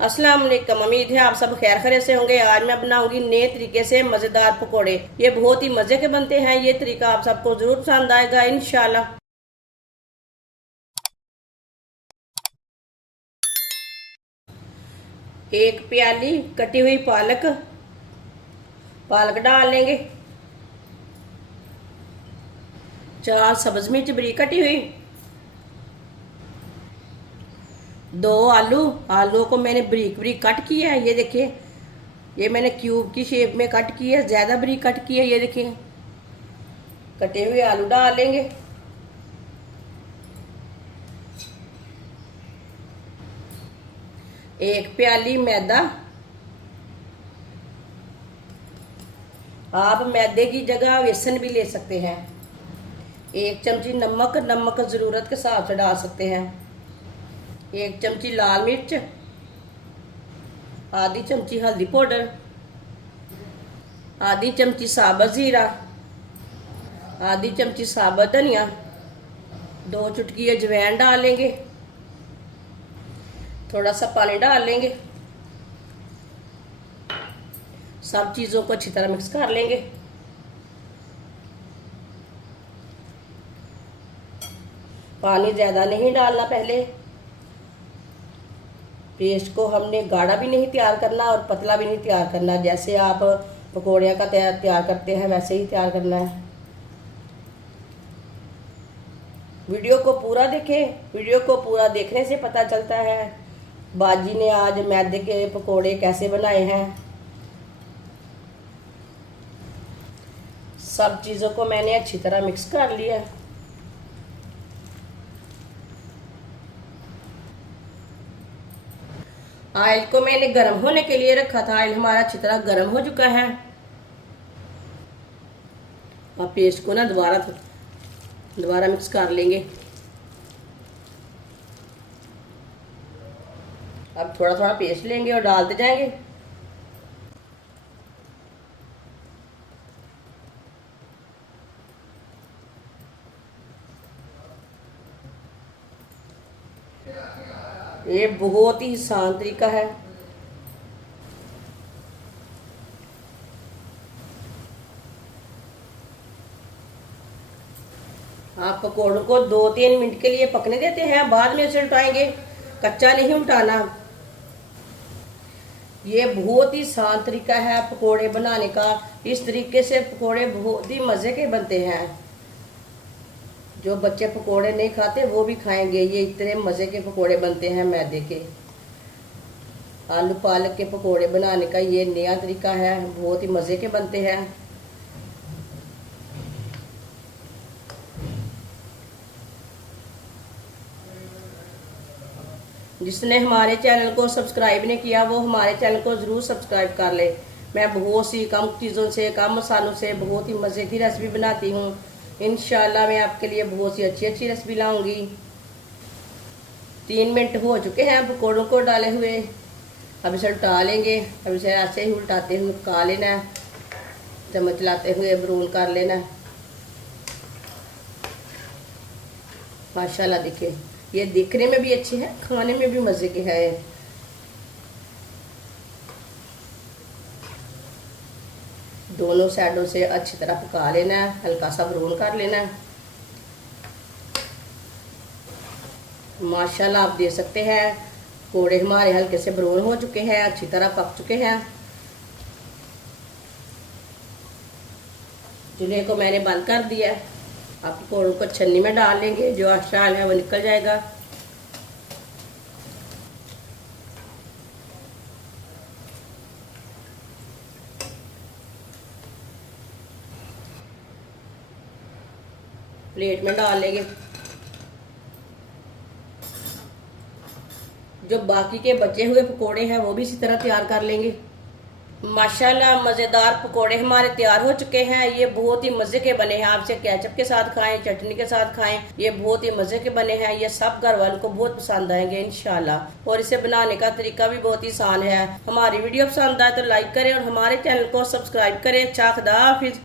अस्सलाम वालेकुम। उम्मीद है आप सब खैर खैरियत से होंगे। आज मैं बनाऊंगी नए तरीके से मजेदार पकोड़े। ये बहुत ही मजे के बनते हैं। ये तरीका आप सबको जरूर पसंद आएगा इंशाल्लाह। एक प्याली कटी हुई पालक डाल लेंगे। 4 सब्ज मिर्च बरीक कटी हुई। 2 आलू को मैंने बरीक बरीक कट किया है। ये देखिए, ये मैंने क्यूब की शेप में कट किया है, ज्यादा बरीक कट किया है। ये देखिए, कटे हुए आलू डाल लेंगे। एक प्याली मैदा, आप मैदे की जगह बेसन भी ले सकते हैं। 1 चमची नमक जरूरत के हिसाब से डाल सकते हैं। 1 चमची लाल मिर्च, आधी चमची हल्दी पाउडर, आधी चमची साबुत जीरा, आधी चमची साबुत धनिया, 2 चुटकी अजवाइन डाल लेंगे। थोड़ा सा पानी डाल लेंगे। सब चीजों को अच्छी तरह मिक्स कर लेंगे। पानी ज्यादा नहीं डालना। पहले पेस्ट को हमने गाढ़ा भी नहीं तैयार करना और पतला भी नहीं तैयार करना। जैसे आप पकौड़ियों का तैयार करते हैं वैसे ही तैयार करना है। वीडियो को पूरा देखें। वीडियो को पूरा देखने से पता चलता है बाजी ने आज मैदे के पकोड़े कैसे बनाए हैं। सब चीजों को मैंने अच्छी तरह मिक्स कर लिया। ऑयल को मैंने गर्म होने के लिए रखा था। ऑयल हमारा अच्छी तरह गर्म हो चुका है। और पेस्ट को ना दोबारा मिक्स कर लेंगे। अब थोड़ा थोड़ा पेस्ट लेंगे और डालते जाएंगे। ये बहुत ही आसान तरीका है। आप पकौड़ों को 2-3 मिनट के लिए पकने देते हैं, बाद में इसे उठाएंगे। कच्चा नहीं उठाना। ये बहुत ही आसान तरीका है पकोड़े बनाने का। इस तरीके से पकोड़े बहुत ही मजे के बनते हैं। जो बच्चे पकोड़े नहीं खाते वो भी खाएंगे। ये इतने मजे के पकोड़े बनते हैं मैदे के। आलू पालक के पकोड़े बनाने का ये नया तरीका है। बहुत ही मजे के बनते हैं। जिसने हमारे चैनल को सब्सक्राइब नहीं किया वो हमारे चैनल को जरूर सब्सक्राइब कर ले। मैं बहुत सी कम चीज़ों से, कम मसालों से बहुत ही मज़े की रेसिपी बनाती हूँ। इंशाल्लाह मैं आपके लिए बहुत सी अच्छी रेसिपी लाऊंगी। 3 मिनट हो चुके हैं पकौड़ों को डाले हुए। अब इसे उल्टा लेंगे। अब इसे ऐसे ही उल्टाते हुए पका लेना है। चम्मच लाते हुए ब्राउन कर लेना है। माशाल्लाह देखिए, ये दिखने में भी अच्छे हैं, खाने में भी मजे के हैं। दोनों साइडों से अच्छी तरह पका लेना है। हल्का सा ब्राउन कर लेना है। माशाल्लाह आप देख सकते हैं पकौड़े हमारे हल्के से ब्राउन हो चुके हैं, अच्छी तरह पक चुके हैं। चूल्हे को मैंने बंद कर दिया। आप पकौड़ों को छन्नी में डाल लेंगे। जो आशाल है वो निकल जाएगा। प्लेट में डाल लेंगे। जो बाकी के बचे हुए पकोड़े हैं वो भी इसी तरह तैयार कर लेंगे। माशाल्लाह मज़ेदार पकोड़े हमारे तैयार हो चुके हैं। ये बहुत ही मज़े के बने हैं। आपसे केचप के साथ खाएं, चटनी के साथ खाएं। ये बहुत ही मज़े के बने हैं। ये सब घर वालों को बहुत पसंद आएंगे इंशाल्लाह। और इसे बनाने का तरीका भी बहुत ही आसान है। हमारी वीडियो पसंद आए तो लाइक करें और हमारे चैनल को सब्सक्राइब करें। अच्छा खुदा हाफिज।